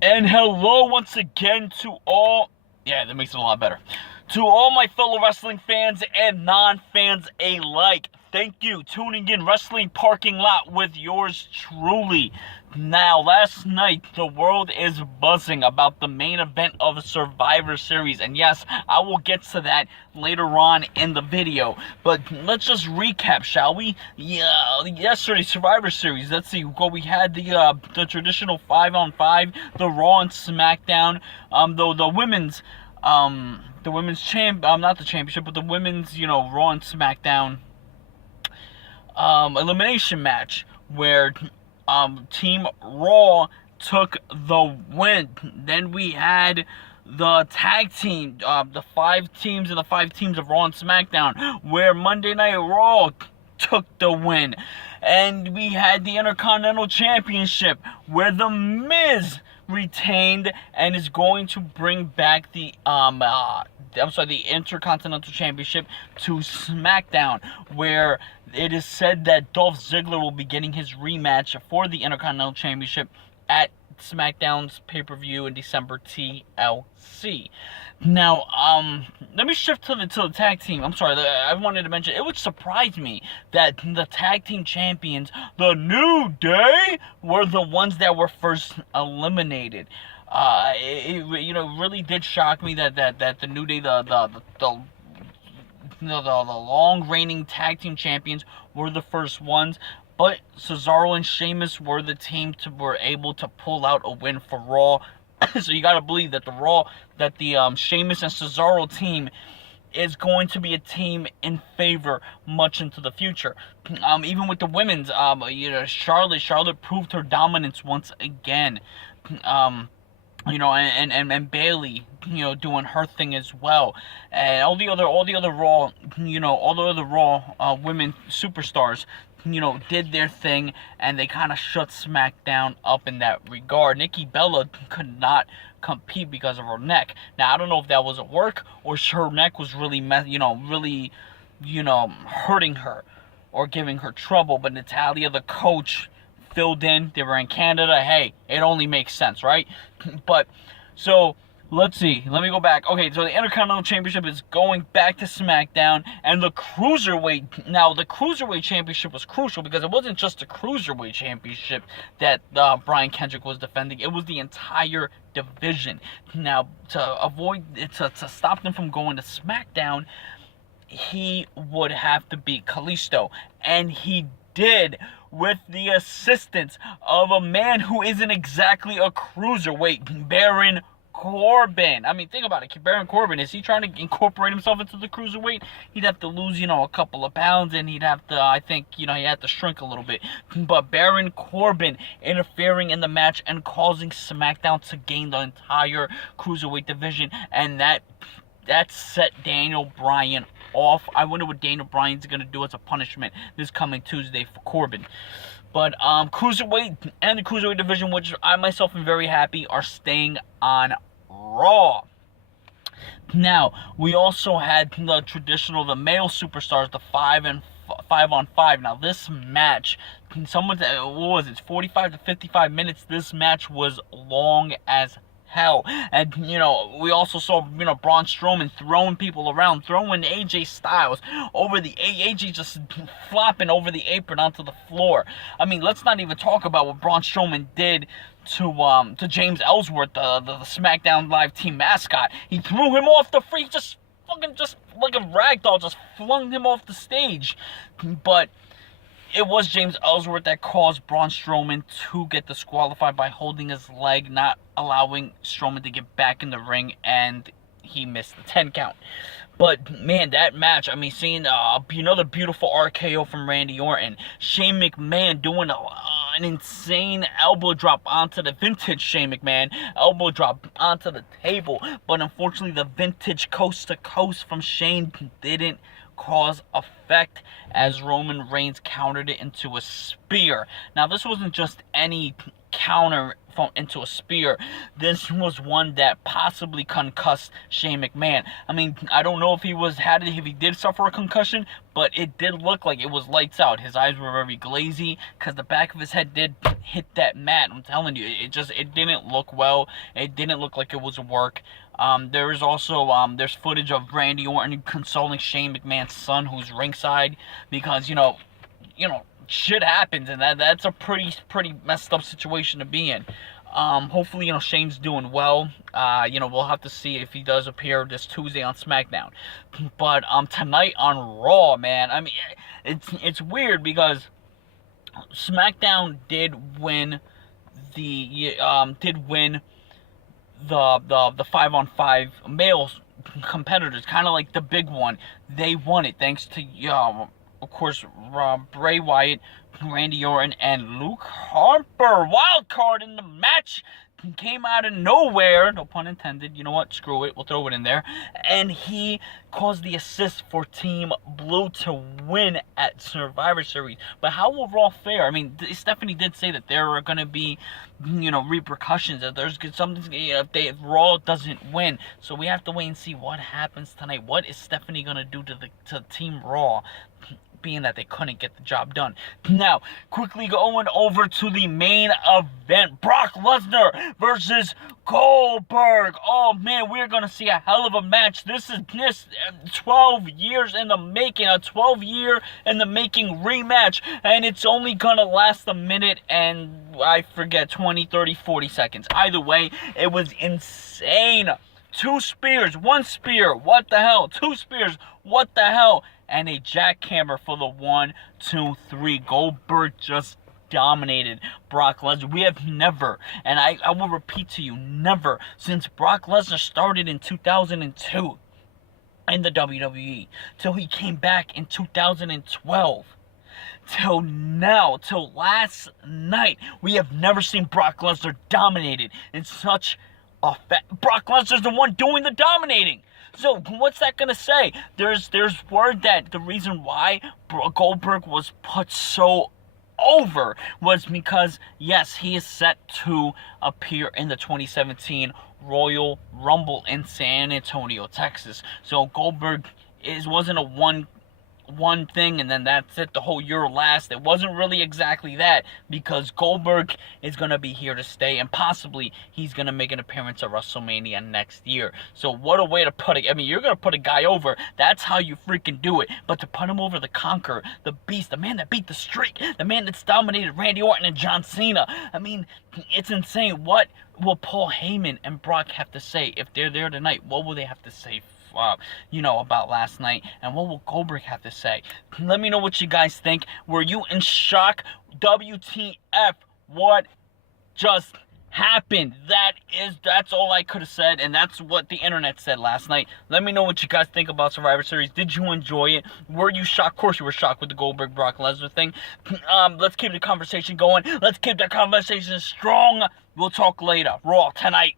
And hello once again to all, yeah, that makes it a lot better. To all my fellow wrestling fans and non-fans alike, thank you tuning in Wrestling Parking Lot with yours truly. Now, last night, the world is buzzing about the main event of the Survivor Series, and yes, I will get to that later on in the video, but let's just recap, shall we? Yeah, yesterday, Survivor Series, let's see, well, we had the traditional 5-on-5, the Raw and SmackDown, the women's, not the championship, but the women's, Raw and SmackDown, elimination match, where Team Raw took the win. Then we had the tag team, the 5 teams and the 5 teams of Raw and SmackDown, where Monday Night Raw took the win. And we had the Intercontinental Championship, where The Miz retained and is going to bring back the Intercontinental Championship to SmackDown, where it is said that Dolph Ziggler will be getting his rematch for the Intercontinental Championship at SmackDown's pay-per-view in December TLC. Now, let me shift to the tag team. I'm sorry, I wanted to mention, it would surprise me that the tag team champions, the New Day, were the ones that were first eliminated. It really did shock me that the New Day, the long reigning tag team champions, were the first ones. But Cesaro and Sheamus were the team were able to pull out a win for Raw. So you gotta believe that the Sheamus and Cesaro team is going to be a team in favor much into the future. Even with the women's, Charlotte proved her dominance once again. And Bayley, doing her thing as well, and all the other Raw, women superstars, did their thing, and they kind of shut SmackDown up in that regard. Nikki Bella could not compete because of her neck. Now, I don't know if that was a work or her neck was really, hurting her or giving her trouble, but Natalya, the coach, filled in. They were in Canada. Hey, it only makes sense, right? But, so, let's see. Let me go back. Okay, so the Intercontinental Championship is going back to SmackDown, and the Cruiserweight... Now, the Cruiserweight Championship was crucial because it wasn't just the Cruiserweight Championship that Brian Kendrick was defending. It was the entire division. Now, to stop them from going to SmackDown, he would have to beat Kalisto, and he did, with the assistance of a man who isn't exactly a cruiserweight, Baron Corbin. I mean, think about it. Baron Corbin, is he trying to incorporate himself into the cruiserweight? He'd have to lose, a couple of pounds, and he'd have to, I think, he had to shrink a little bit. But Baron Corbin interfering in the match and causing SmackDown to gain the entire cruiserweight division, and that set Daniel Bryan off. I wonder what Daniel Bryan's going to do as a punishment this coming Tuesday for Corbin. But Cruiserweight and the Cruiserweight division, which I myself am very happy, are staying on Raw. Now, we also had the male superstars, the 5-on-5. Now, this match, what was it, 45 to 55 minutes? This match was long as hell. And, we also saw, Braun Strowman throwing people around, throwing AJ Styles over AJ just flopping over the apron onto the floor. I mean, let's not even talk about what Braun Strowman did to James Ellsworth, the SmackDown Live team mascot. He threw him off the free, just like a ragdoll, just flung him off the stage. But it was James Ellsworth that caused Braun Strowman to get disqualified by holding his leg, not allowing Strowman to get back in the ring, and he missed the 10 count. But, man, that match, I mean, seeing another beautiful RKO from Randy Orton, Shane McMahon doing an insane elbow drop onto the vintage Shane McMahon, elbow drop onto the table, but unfortunately the vintage coast to coast from Shane didn't cause effect as Roman Reigns countered it into a spear. Now, this wasn't just any counter into a spear. This was one that possibly concussed Shane McMahon. I mean, I don't know if he did suffer a concussion, but it did look like it was lights out. His eyes were very glazy because the back of his head did hit that mat. I'm telling you, it didn't look well. It didn't look like it was work. There is also there's footage of Randy Orton consoling Shane McMahon's son, who's ringside, because you know, shit happens, and that's a pretty messed up situation to be in. Hopefully, Shane's doing well. We'll have to see if he does appear this Tuesday on SmackDown. But tonight on Raw, man, I mean, it's weird because SmackDown did win the 5-on-5 male competitors, kind of like the big one. They won it thanks to of course, Bray Wyatt, Randy Orton, and Luke Harper. Wild card in the match. Came out of nowhere, no pun intended. You know what? Screw it. We'll throw it in there. And he caused the assist for Team Blue to win at Survivor Series. But how will Raw fare? I mean, Stephanie did say that there are going to be, repercussions. That there's something if Raw doesn't win. So we have to wait and see what happens tonight. What is Stephanie going to do to Team Raw, being that they couldn't get the job done? Now, quickly going over to the main event. Brock Lesnar versus Goldberg. Oh, man, we're going to see a hell of a match. This is 12 years in the making. A 12-year in the making rematch. And it's only going to last a minute and, I forget, 20, 30, 40 seconds. Either way, it was insane. 2 spears, 1 spear, what the hell? 2 spears, what the hell? And a jackhammer for the 1, 2, 3. Goldberg just dominated Brock Lesnar. We have never, and I will repeat to you, never, since Brock Lesnar started in 2002 in the WWE, till he came back in 2012, till now, till last night, we have never seen Brock Lesnar dominated in such a Brock Lesnar's the one doing the dominating. So, what's that going to say? There's word that the reason why Goldberg was put so over was because, yes, he is set to appear in the 2017 Royal Rumble in San Antonio, Texas. So, Goldberg wasn't a one thing and then that's it, the whole year last. It wasn't really exactly that, because Goldberg is going to be here to stay, and possibly he's going to make an appearance at WrestleMania next year. So what a way to put it. I mean, you're going to put a guy over, that's how you freaking do it. But to put him over the Conqueror, the Beast, the man that beat the streak, the man that's dominated Randy Orton and John Cena, I mean, it's insane. What will Paul Heyman and Brock have to say if they're there tonight? What will they have to say about last night, and what will Goldberg have to say? Let me know what you guys think. Were you in shock? WTF, what just happened? That's all I could have said, and that's what the internet said last night. Let me know what you guys think about Survivor Series. Did you enjoy it? Were you shocked? Of course you were shocked with the Goldberg Brock Lesnar thing. Let's keep the conversation going. Let's keep the conversation strong. We'll talk later. Raw tonight.